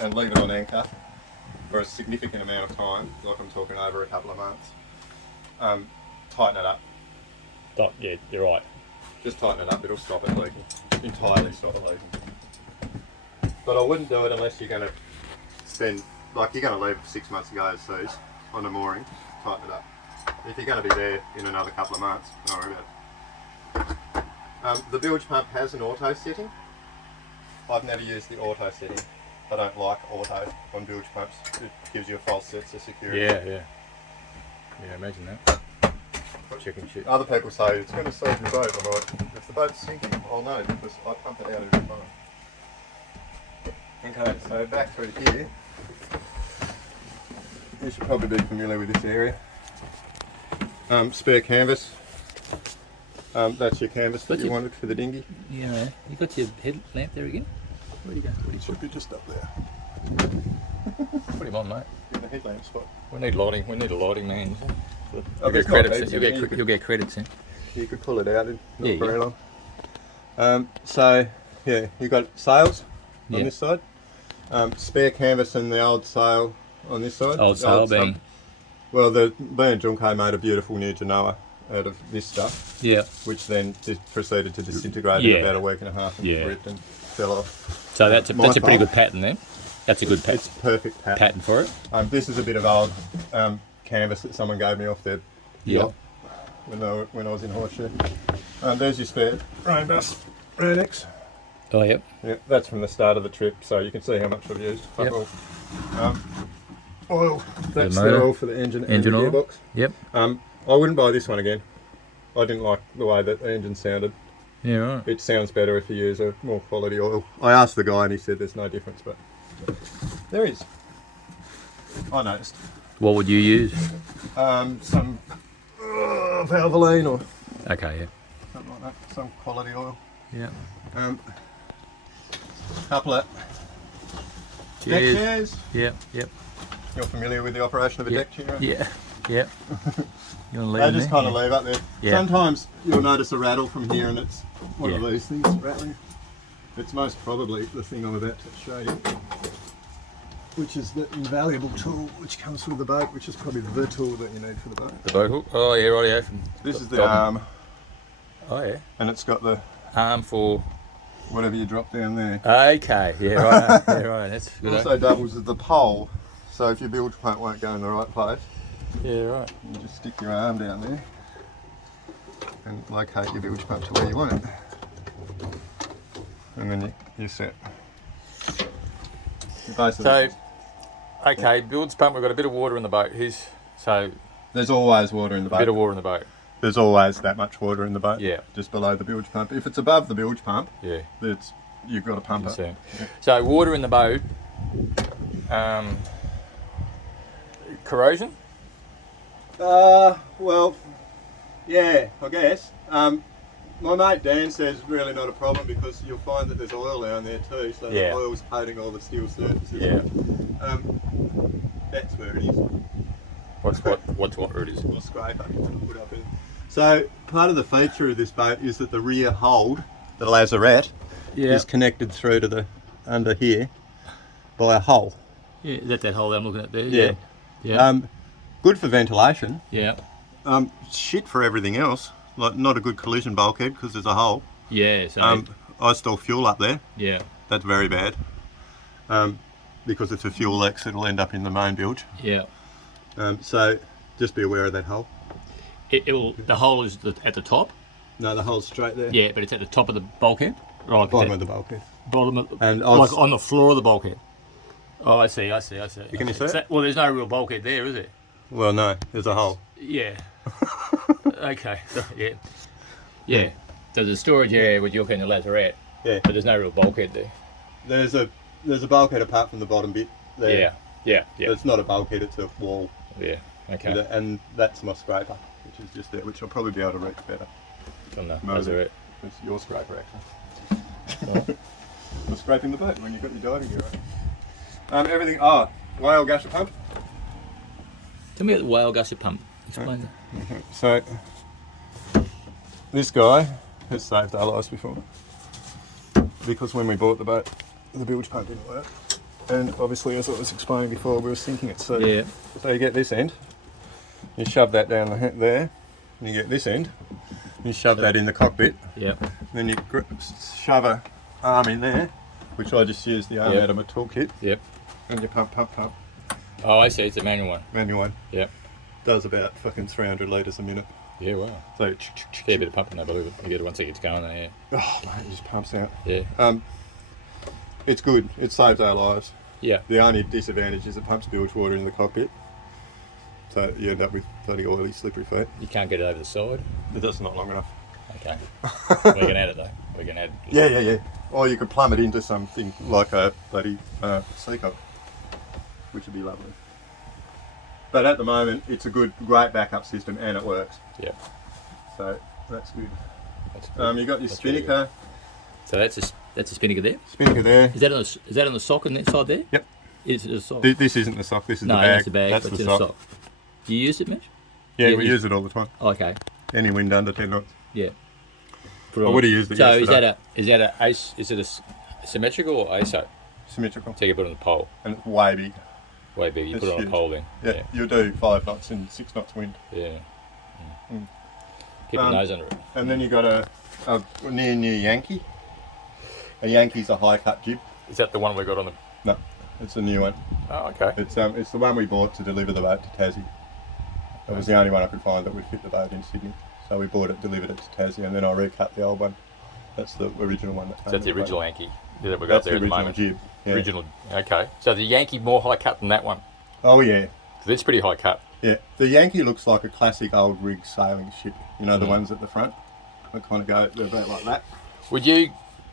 and leave it on anchor for a significant amount of time, like I'm talking over a couple of months, tighten it up. Oh, yeah, you're right. Just tighten it up, it'll stop it leaking. Entirely stop it leaking. But I wouldn't do it unless you're going to spend, like you're going to leave 6 months ago overseas on a mooring, tighten it up. If you're going to be there in another couple of months, don't worry about it. The bilge pump has an auto setting. I've never used the auto setting. I don't like auto on bilge pumps. It gives you a false sense of security. Yeah, imagine that. Chicken shit. Other people say it's going to save your boat. I'm like, if the boat's sinking, I'll know because I pump it out every time. Okay, so back through here. You should probably be familiar with this area. Spare canvas. That's your canvas that you wanted for the dinghy. Yeah, you got your headlamp there again? Where you going? It should be just up there. Put him on, mate. In the headlamp spot. We need lighting. We need a lighting man. Oh, You'll get credits. You'll get credits in. You could pull it out in not Yeah, very long. So yeah, you got sails on this side. Spare canvas and the old sail on this side. Old sail being. Well, the B and Junko made a beautiful new Genoa out of this stuff. Yeah. Which then proceeded to disintegrate in about a week and a half and ripped and fell off. So that's a pretty good pattern then. That's a good pattern. It's perfect pattern for it. This is a bit of old canvas that someone gave me off their yacht when I was in Horseshoe. There's your spare rain bus Ranex. Oh, yep. Yep, that's from the start of the trip, so you can see how much I've used. Fuck all. Oil. That's the oil for the engine and the oil. gearbox. Yep. I wouldn't buy this one again. I didn't like the way that the engine sounded. Yeah, right. It sounds better if you use a more quality oil. I asked the guy and he said there's no difference, but there is. I noticed. What would you use? Some Valvoline or okay, something like that. Some quality oil. Yeah. Couple of deck chairs. Yep. You're familiar with the operation of a deck chair? Right? Yeah. Yep. You want to leave They just kind of leave up there. Yeah. Sometimes you'll notice a rattle from here and it's one of these things rattling. It's most probably the thing I'm about to show you, which is the invaluable tool which comes with the boat, which is probably the tool that you need for the boat. The boat hook? Oh yeah, right, yeah. This is the arm. Oh yeah. And it's got the arm for whatever you drop down there. Okay, yeah, right. Yeah, right. That's good. It also doubles as the pole, so if your bilge pump won't go in the right place, yeah, right. You just stick your arm down there and locate your bilge pump to where you want it. And then you're set. So, okay, bilge pump, we've got a bit of water in the boat. There's always water in the boat. A bit of water in the boat. There's always that much water in the boat. Yeah. Just below the bilge pump. If it's above the bilge pump, you've got to pump it. Yeah. So water in the boat, corrosion? Well, yeah, I guess. My mate Dan says really not a problem because you'll find that there's oil down there too, so the oil's coating all the steel surfaces. Yeah. That's where it is. What's where it is? Or scraper. Put up in. So part of the feature of this boat is that the rear hold, the lazarette, is connected through to the under here by a hole. Yeah, is that hole that I'm looking at there? Yeah. Yeah. Good for ventilation. Yeah. Shit for everything else. Like not a good collision bulkhead because there's a hole. Yeah. So I store fuel up there. Yeah. That's very bad. Because if a fuel leaks, it'll end up in the main bilge. Yeah. So just be aware of that hole. The hole is at the top. No, the hole's straight there. Yeah, but it's at the top of the bulkhead. Right. Bottom of the bulkhead. Bottom of, and like on the floor of the bulkhead. Oh, I see. Can you see it? Well, there's no real bulkhead there, is there? Well, no, there's a hole. Yeah. Okay. Yeah. There's a storage area with your kind of lazarette. Yeah. But there's no real bulkhead there. There's a bulkhead apart from the bottom bit there. Yeah. It's not a bulkhead, it's a wall. Yeah. Okay. And that's my scraper, which is just there, which I'll probably be able to reach better. On the lazarette. It's your scraper actually. For scraping the boat when you've got your diving gear on. Everything. Whale gusher pump. Tell me about the whale gusher pump. Explain that. So, this guy has saved our lives before. Because when we bought the boat, the bilge pump didn't work. And obviously, as I was explaining before, we were sinking it. So, Yeah. so you get this end, you shove that down there, and you get this end, you shove that in the cockpit. Yep. Then you shove a arm in there, which I just used the arm out of my toolkit. Yep. And you pump. Oh, I see. It's a manual one. Manual one. Yep. Does about fucking 300 litres a minute. Yeah, wow. So Fair bit of pumping, I believe it. You get it once it gets going there, yeah. oh mate, it just pumps out. Yeah. It's good. It saves our lives. Yeah. The only disadvantage is it pumps bilge water in the cockpit, so you end up with bloody oily, slippery feet. You can't get it over the side. But that's not long enough. Okay. We can add it though. We can add. Yeah. Or you could plumb it into something like a bloody sea cock, which would be lovely. But at the moment, it's a great backup system, and it works. Yeah. So that's good. That's good. You got your That's really spinnaker. So that's a spinnaker there. Spinnaker there. Is that on the sock on that side there? Yep. Is it a sock? This isn't the sock. This is No, the bag. that's the bag. That's but the it's in a sock. Do you use it, Mitch? Yeah, Yeah, we use it all the time. Oh, okay. Any wind under 10 knots. Yeah. I would have used it So yesterday. is it a symmetrical or ASO? Symmetrical. So you put it on the pole. And it's way big. Way big. You It's put it on huge. a pole then. Yeah, you'll do 5 knots and 6 knots wind. Yeah. Mm. Keep your nose under it. And then you got a new Yankee. A Yankee's a high cut jib. Is that the one we got on the? No, it's a new one. Oh, okay. It's the one we bought to deliver the boat to Tassie. It was the only one I could find that would fit the boat in Sydney. So we bought it, delivered it to Tassie, and then I recut the old one. That's the original one. So that's the original Yankee that we've got That's there the at the original moment. jib. Yeah. Original. Okay. So the Yankee more high cut than that one. Oh yeah. So it's pretty high cut. Yeah. The Yankee looks like a classic old rig sailing ship. You know, the ones at the front that kind of go, they're about like that. Would you